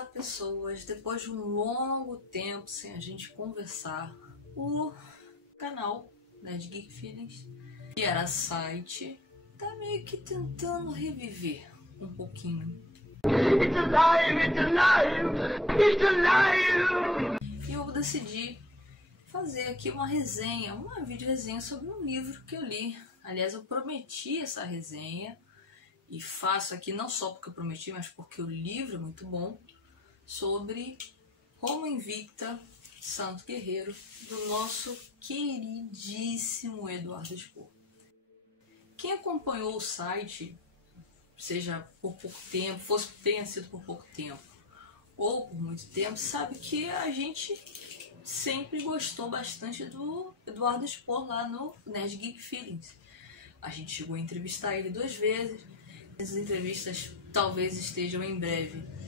Olá pessoas, depois de um longo tempo sem a gente conversar, o canal Nerd Geek Feelings, que era site, tá meio que tentando reviver um pouquinho. It's alive, it's alive, it's alive! E eu decidi fazer aqui uma resenha, uma vídeo resenha sobre um livro que eu li. Aliás, eu prometi essa resenha e faço aqui não só porque eu prometi, mas porque o livro é muito bom, sobre Roma Invicta, Santo Guerreiro, do nosso queridíssimo Eduardo Spohr. Quem acompanhou o site, seja por pouco tempo, tenha sido por pouco tempo ou por muito tempo, sabe que a gente sempre gostou bastante do Eduardo Spohr lá no Nerd Geek Feelings. A gente chegou a entrevistar ele 2 vezes. Essas entrevistas talvez estejam em breve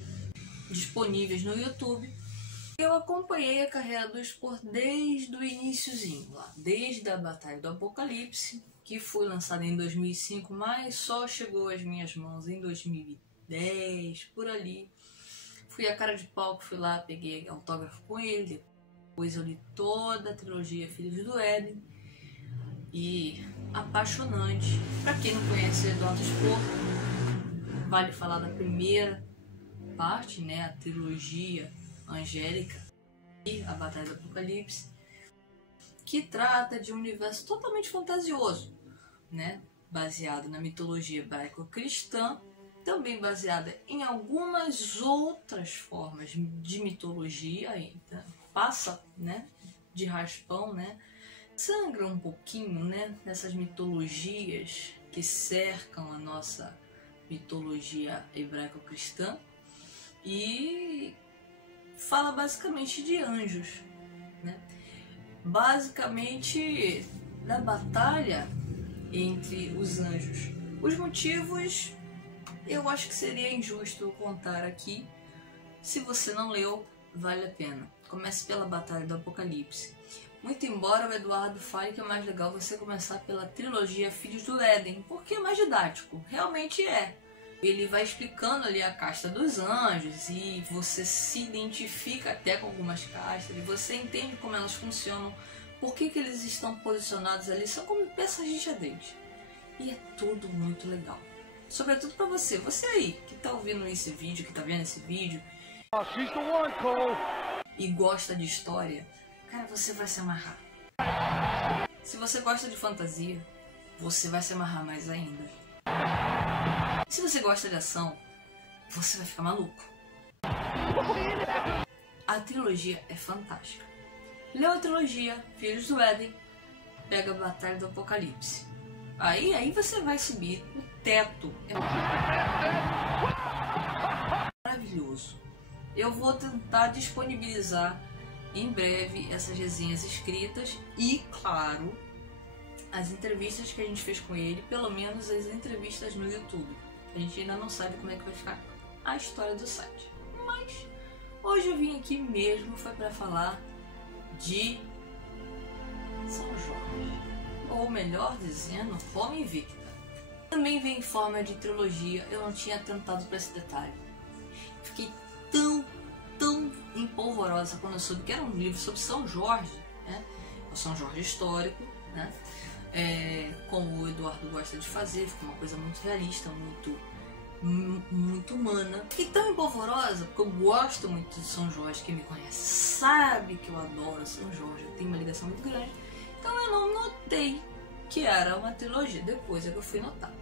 disponíveis no YouTube. Eu acompanhei a carreira do Spohr desde o iniciozinho, lá, desde a Batalha do Apocalipse, que foi lançada em 2005, mas só chegou às minhas mãos em 2010, por ali. Fui a cara de pau que fui lá, peguei autógrafo com ele, depois eu li toda a trilogia Filhos do Éden, e apaixonante. Para quem não conhece Eduardo Spohr, vale falar da primeira parte, né, a trilogia Angélica e a Batalha do Apocalipse, que trata de um universo totalmente fantasioso, né, baseado na mitologia hebraico-cristã, também baseada em algumas outras formas de mitologia, então, passa, né, de raspão, né, sangra um pouquinho, né, nessas mitologias que cercam a nossa mitologia hebraico-cristã, e fala basicamente de anjos, né? Basicamente da batalha entre os anjos. Os motivos eu acho que seria injusto eu contar aqui. Se você não leu, vale a pena. Comece pela Batalha do Apocalipse. Muito embora o Eduardo fale que é mais legal você começar pela trilogia Filhos do Éden, porque é mais didático, realmente é. Ele vai explicando ali a casta dos anjos e você se identifica até com algumas castas e você entende como elas funcionam, por que eles estão posicionados ali, são como peças de xadrez. E é tudo muito legal. Sobretudo para você aí que tá ouvindo esse vídeo, que tá vendo esse vídeo e gosta de história, cara, você vai se amarrar. Se você gosta de fantasia, você vai se amarrar mais ainda. Se você gosta de ação, você vai ficar maluco. A trilogia é fantástica. Leu a trilogia Filhos do Éden, pega a Batalha do Apocalipse. Aí você vai subir o teto. É maravilhoso. Eu vou tentar disponibilizar em breve essas resenhas escritas e, claro, as entrevistas que a gente fez com ele, pelo menos as entrevistas no YouTube. A gente ainda não sabe como é que vai ficar a história do site. Mas hoje eu vim aqui mesmo foi para falar de São Jorge, ou melhor dizendo, Roma Invicta. Também vem em forma de trilogia, eu não tinha atentado para esse detalhe. Fiquei tão empolvorosa quando eu soube que era um livro sobre São Jorge, né? O São Jorge histórico, né? Como o Eduardo gosta de fazer, fica uma coisa muito realista, muito humana. Fiquei tão empolvorosa porque eu gosto muito de São Jorge. Quem me conhece sabe que eu adoro São Jorge, eu tenho uma ligação muito grande. Então eu não notei que era uma trilogia, depois é que eu fui notar.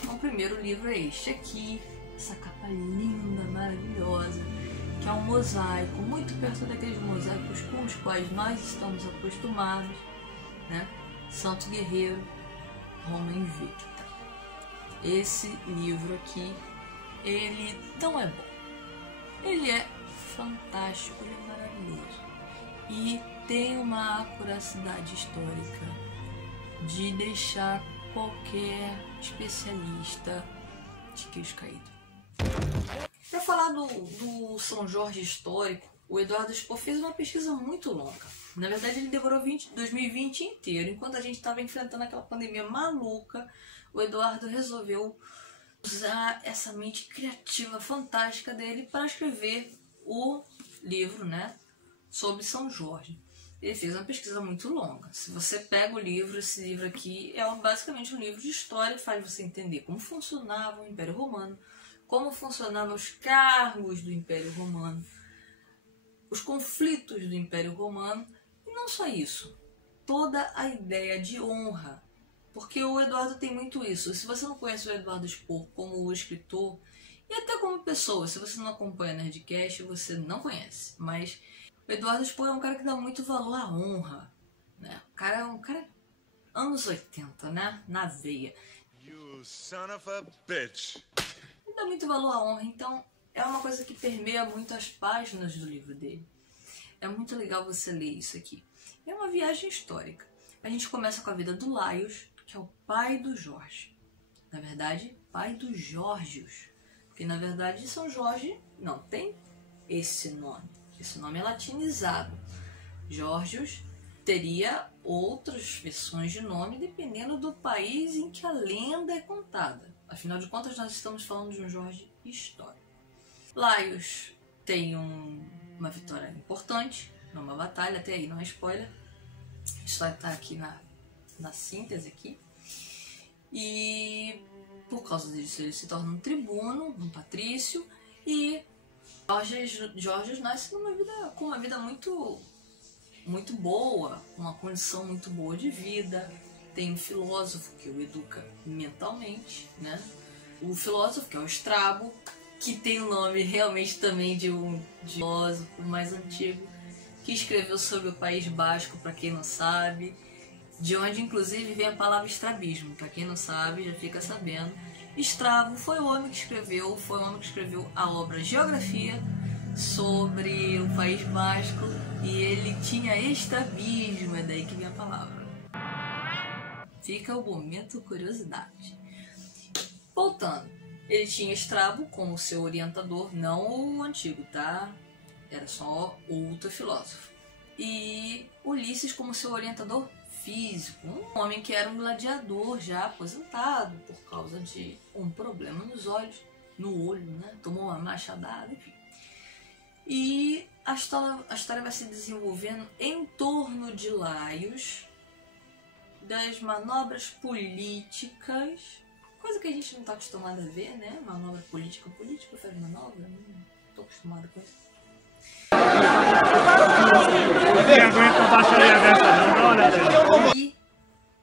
Então o primeiro livro é este aqui, essa capa linda, maravilhosa, que é um mosaico, muito perto daqueles mosaicos com os quais nós estamos acostumados, né? Santo Guerreiro, Roma Invicta. Esse livro aqui, ele não é bom. Ele é fantástico, ele é maravilhoso. E tem uma acuracidade histórica de deixar qualquer especialista de queixo caído. Para falar do São Jorge histórico, o Eduardo Spohr fez uma pesquisa muito longa. Na verdade, ele demorou 2020 inteiro. Enquanto a gente estava enfrentando aquela pandemia maluca, o Eduardo resolveu usar essa mente criativa, fantástica dele para escrever o livro, né, sobre São Jorge. Ele fez uma pesquisa muito longa. Se você pega o livro, esse livro aqui é basicamente um livro de história, faz você entender como funcionava o Império Romano, como funcionavam os cargos do Império Romano, os conflitos do Império Romano, e não só isso, toda a ideia de honra. Porque o Eduardo tem muito isso. Se você não conhece o Eduardo Spor como escritor, e até como pessoa, se você não acompanha Nerdcast, você não conhece. Mas o Eduardo Spor é um cara que dá muito valor à honra, né? O cara é um cara anos 80, né? Na veia. You son of a bitch. Ele dá muito valor à honra, então é uma coisa que permeia muito as páginas do livro dele. É muito legal você ler isso aqui. É uma viagem histórica. A gente começa com a vida do Laios, que é o pai do Jorge. Na verdade, pai dos Jórgios. Porque, na verdade, São Jorge não tem esse nome. Esse nome é latinizado. Jórgios teria outras versões de nome dependendo do país em que a lenda é contada. Afinal de contas, nós estamos falando de um Jorge histórico. Laios tem uma vitória importante numa batalha, até aí não é spoiler. A história está aqui na síntese aqui. E por causa disso ele se torna um tribuno, um patrício, e Jorge nasce com uma vida muito, muito boa, uma condição muito boa de vida. Tem um filósofo que o educa mentalmente, né? O filósofo, que é o Strabo, que tem o nome realmente também de um filósofo mais antigo, que escreveu sobre o País Basco, para quem não sabe, de onde inclusive vem a palavra estrabismo. Para quem não sabe, já fica sabendo. Strabo foi o homem que escreveu a obra Geografia sobre o País Basco, e ele tinha estrabismo, é daí que vem a palavra. Fica o momento curiosidade. Voltando, ele tinha Strabo como seu orientador, não o antigo, tá? Era só outro filósofo. E Ulisses como seu orientador físico, um homem que era um gladiador já aposentado por causa de um problema no olho, né? Tomou uma machadada, enfim. E a história vai se desenvolvendo em torno de Laios, das manobras políticas, coisa que a gente não está acostumado a ver, né? Manobra política faz manobra, não estou acostumado com isso. E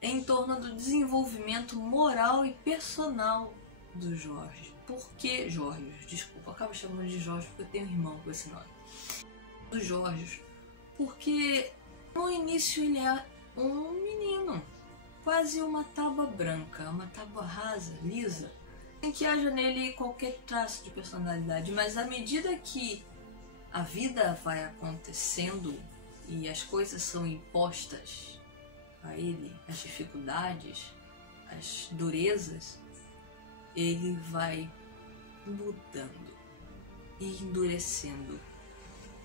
em torno do desenvolvimento moral e personal do Jorge. Por que Jorge? Desculpa, eu acabo chamando de Jorge porque eu tenho um irmão com esse nome. Do Jorge. Porque no início ele é um menino, quase uma tábua branca, uma tábua rasa, lisa, sem que haja nele qualquer traço de personalidade, mas à medida que a vida vai acontecendo e as coisas são impostas a ele, as dificuldades, as durezas, ele vai mudando e endurecendo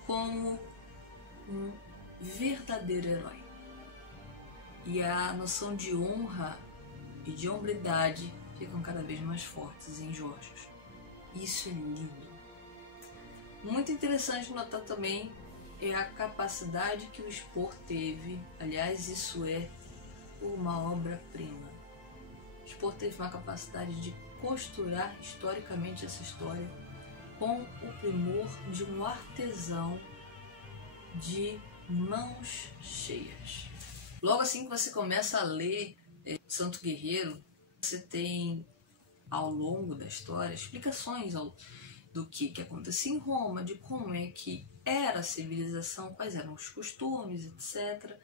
como um verdadeiro herói. E a noção de honra e de hombridade ficam cada vez mais fortes em Jorge. Isso é lindo. Muito interessante notar também é a capacidade que o Spor teve. Aliás, isso é uma obra-prima. O Spor teve uma capacidade de costurar historicamente essa história com o primor de um artesão de mãos cheias. Logo assim que você começa a ler Santo Guerreiro, você tem ao longo da história explicações do que acontecia em Roma, de como é que era a civilização, quais eram os costumes, etc.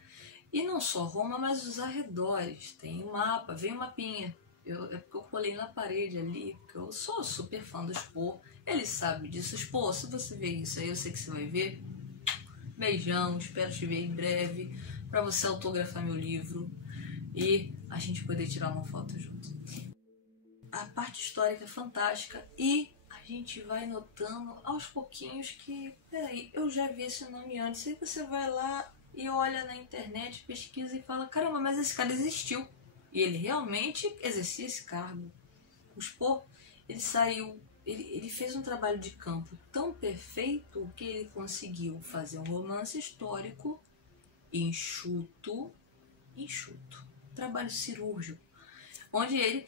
E não só Roma, mas os arredores. Tem um mapa, vem um mapinha. É porque eu colei na parede ali, porque eu sou super fã do Spor. Ele sabe disso. Spor, se você ver isso aí, eu sei que você vai ver. Beijão, espero te ver em breve, para você autografar meu livro e a gente poder tirar uma foto junto. A parte histórica é fantástica e a gente vai notando aos pouquinhos que, peraí, eu já vi esse nome antes. Aí você vai lá e olha na internet, pesquisa e fala, caramba, mas esse cara existiu. E ele realmente exercia esse cargo. O Spor, ele saiu ele fez um trabalho de campo tão perfeito que ele conseguiu fazer um romance histórico enxuto, trabalho cirúrgico, onde ele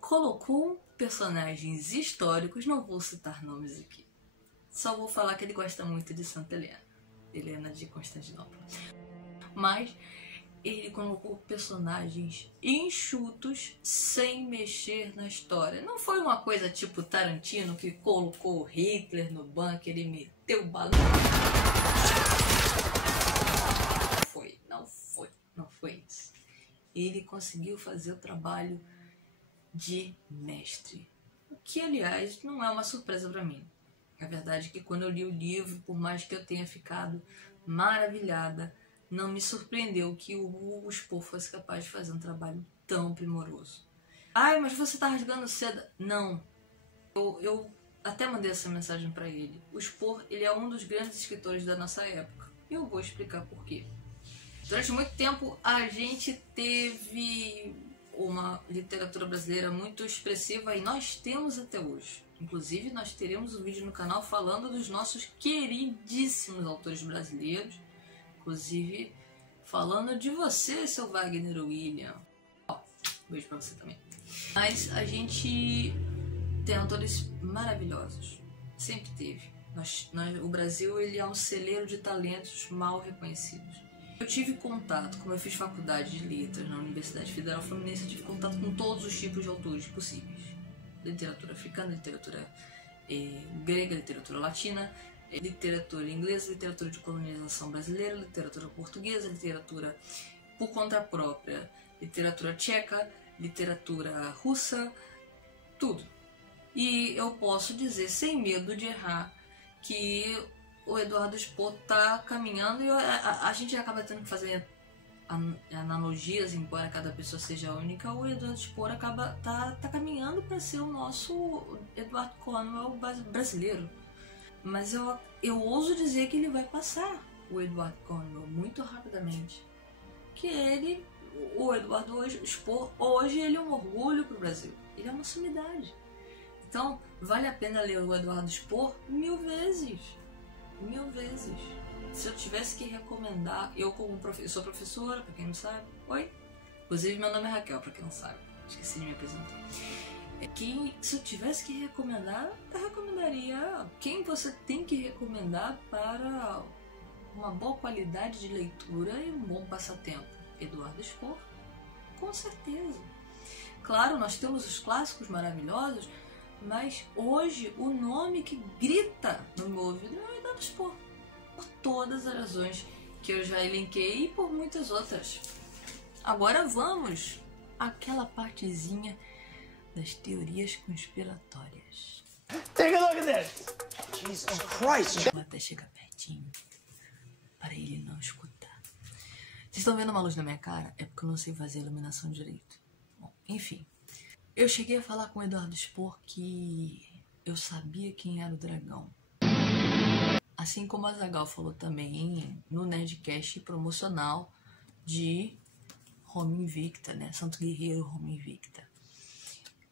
colocou personagens históricos, não vou citar nomes aqui, só vou falar que ele gosta muito de Santa Helena de Constantinopla, mas ele colocou personagens enxutos sem mexer na história. Não foi uma coisa tipo Tarantino que colocou Hitler no bunker e meteu bala. Não foi isso. Ele conseguiu fazer o trabalho de mestre. O que, aliás, não é uma surpresa para mim. A verdade é que quando eu li o livro, por mais que eu tenha ficado maravilhada, não me surpreendeu que o Spohr fosse capaz de fazer um trabalho tão primoroso. Ai, mas você tá rasgando seda. Não. Eu até mandei essa mensagem para ele. O Spohr, ele é um dos grandes escritores da nossa época. E eu vou explicar por quê. Durante muito tempo, a gente teve uma literatura brasileira muito expressiva e nós temos até hoje. Inclusive, nós teremos um vídeo no canal falando dos nossos queridíssimos autores brasileiros. Inclusive, falando de você, seu Wagner William. Beijo pra você também. Mas a gente tem autores maravilhosos. Sempre teve. O Brasil, ele é um celeiro de talentos mal reconhecidos. Eu tive contato, como eu fiz faculdade de letras na Universidade Federal Fluminense, eu tive contato com todos os tipos de autores possíveis. Literatura africana, literatura grega, literatura latina, literatura inglesa, literatura de colonização brasileira, literatura portuguesa, literatura por conta própria, literatura tcheca, literatura russa, tudo. E eu posso dizer, sem medo de errar, que o Eduardo Spohr está caminhando e a gente acaba tendo que fazer analogias, embora cada pessoa seja única. O Eduardo Spohr tá caminhando para ser o nosso Edward Cornwell brasileiro. Mas eu ouso dizer que ele vai passar o Edward Cornwell muito rapidamente. Que o Eduardo Spohr, hoje ele é um orgulho para o Brasil. Ele é uma sumidade. Então, vale a pena ler o Eduardo Spohr 1000 vezes. 1000 vezes. Se eu tivesse que recomendar, eu sou professora, para quem não sabe. Oi? Inclusive, meu nome é Raquel, para quem não sabe. Esqueci de me apresentar. Se eu tivesse que recomendar, eu recomendaria quem você tem que recomendar para uma boa qualidade de leitura e um bom passatempo. Eduardo Spohr, com certeza. Claro, nós temos os clássicos maravilhosos, mas hoje o nome que grita no meu ouvido é o Eduardo Spohr. Por todas as razões que eu já elenquei e por muitas outras. Agora vamos àquela partezinha das teorias conspiratórias. Take a look at this. Jesus Christ. Vou até chegar pertinho para ele não escutar. Vocês estão vendo uma luz na minha cara? É porque eu não sei fazer a iluminação direito. Bom, enfim. Eu cheguei a falar com o Eduardo Spohr que eu sabia quem era o dragão. Assim como a Zagal falou também no Nerdcast promocional de Roma Invicta, né? Santo Guerreiro Roma Invicta.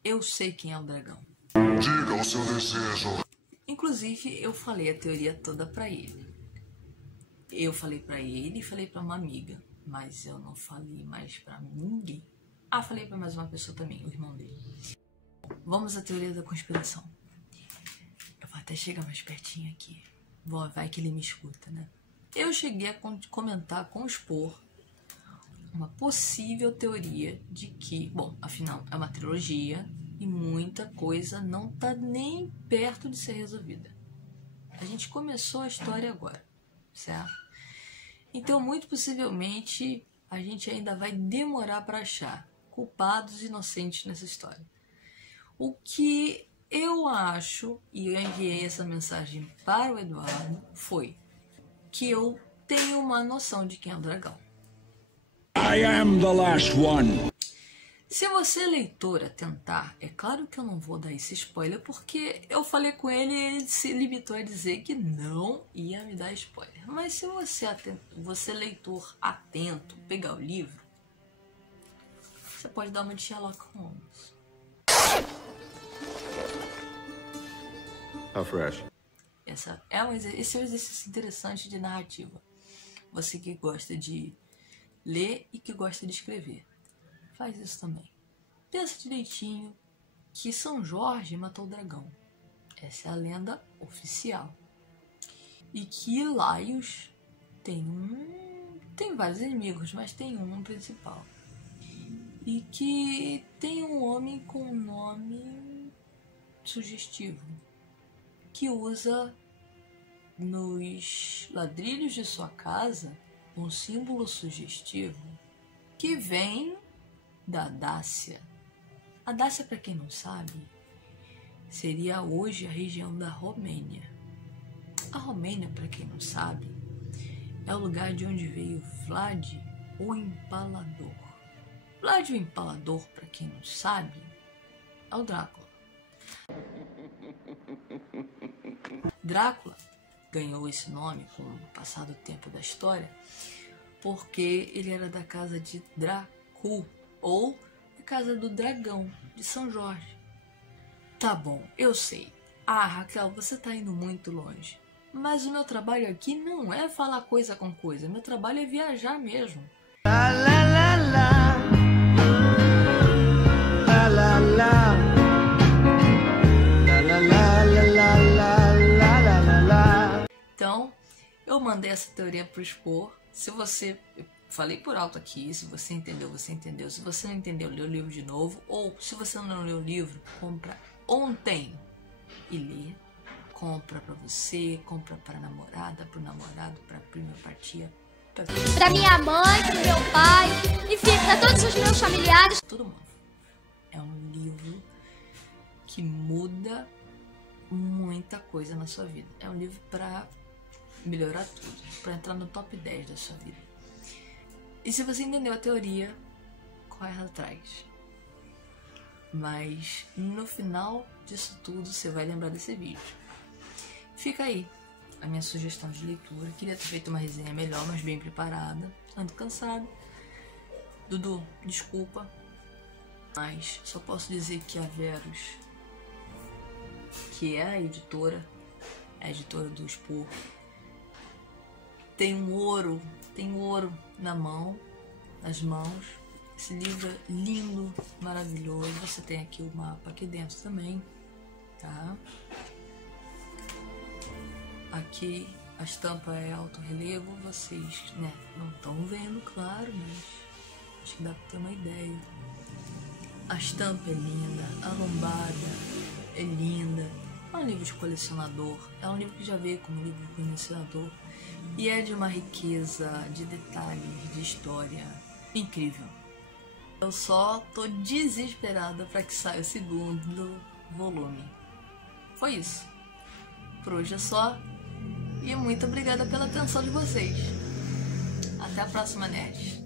Eu sei quem é o dragão. Diga o seu desejo. Inclusive, eu falei a teoria toda pra ele. Eu falei pra ele e falei pra uma amiga. Mas eu não falei mais pra ninguém. Ah, falei pra mais uma pessoa também, o irmão dele. Vamos à teoria da conspiração. Eu vou até chegar mais pertinho aqui. Vai que ele me escuta, né? Eu cheguei a comentar com o Spohr uma possível teoria de que, bom, afinal, é uma trilogia e muita coisa não tá nem perto de ser resolvida. A gente começou a história agora, certo? Então, muito possivelmente, a gente ainda vai demorar para achar culpados inocentes nessa história. O que eu acho, e eu enviei essa mensagem para o Eduardo, foi que eu tenho uma noção de quem é o dragão. I am the last one. Se você, leitora, tentar, é claro que eu não vou dar esse spoiler, porque eu falei com ele e ele se limitou a dizer que não ia me dar spoiler. Mas se você leitor atento, pegar o livro, você pode dar uma de Sherlock Holmes. How fresh. Esse é um exercício interessante de narrativa. Você que gosta de ler e que gosta de escrever, faz isso também. Pensa direitinho que São Jorge matou o dragão. Essa é a lenda oficial. E que Laios tem vários inimigos, mas tem um principal. E que tem um homem com um nome sugestivo, que usa nos ladrilhos de sua casa um símbolo sugestivo que vem da Dácia. A Dácia, para quem não sabe, seria hoje a região da Romênia. A Romênia, para quem não sabe, é o lugar de onde veio Vlad o Empalador. Vlad o Empalador, para quem não sabe, é o Drácula. Drácula ganhou esse nome com o passar do tempo da história porque ele era da casa de Dracu, ou da casa do dragão de São Jorge. Tá bom, eu sei. Ah, Raquel, você tá indo muito longe. Mas o meu trabalho aqui não é falar coisa com coisa. Meu trabalho é viajar mesmo. Então, eu mandei essa teoria pro expor. Se você... Eu falei por alto aqui. Se você entendeu, você entendeu. Se você não entendeu, lê o livro de novo. Ou, se você não leu o livro, compra ontem e lê. Compra pra você, compra pra namorada, pro namorado, pra prima, pra tia, pra minha mãe, pro meu pai, enfim, pra todos os meus familiares. Todo mundo. É um livro que muda muita coisa na sua vida. É um livro pra melhorar tudo, pra entrar no top 10 da sua vida. E se você entendeu a teoria, corre atrás. Mas no final disso tudo, você vai lembrar desse vídeo. Fica aí a minha sugestão de leitura. Queria ter feito uma resenha melhor, mas bem preparada. Ando cansado. Dudu, desculpa. Mas só posso dizer que a Verus, que é a editora do Expor, tem ouro nas mãos. Esse livro é lindo, maravilhoso. Você tem aqui o mapa aqui dentro também, tá? Aqui a estampa é alto relevo, vocês, né, não estão vendo, claro, mas acho que dá pra ter uma ideia. A estampa é linda, a lombada é linda. É um livro de colecionador, é um livro que já veio como livro de colecionador e é de uma riqueza de detalhes, de história incrível. Eu só tô desesperada para que saia o segundo volume. Foi isso. Por hoje é só. E muito obrigada pela atenção de vocês. Até a próxima, nerds.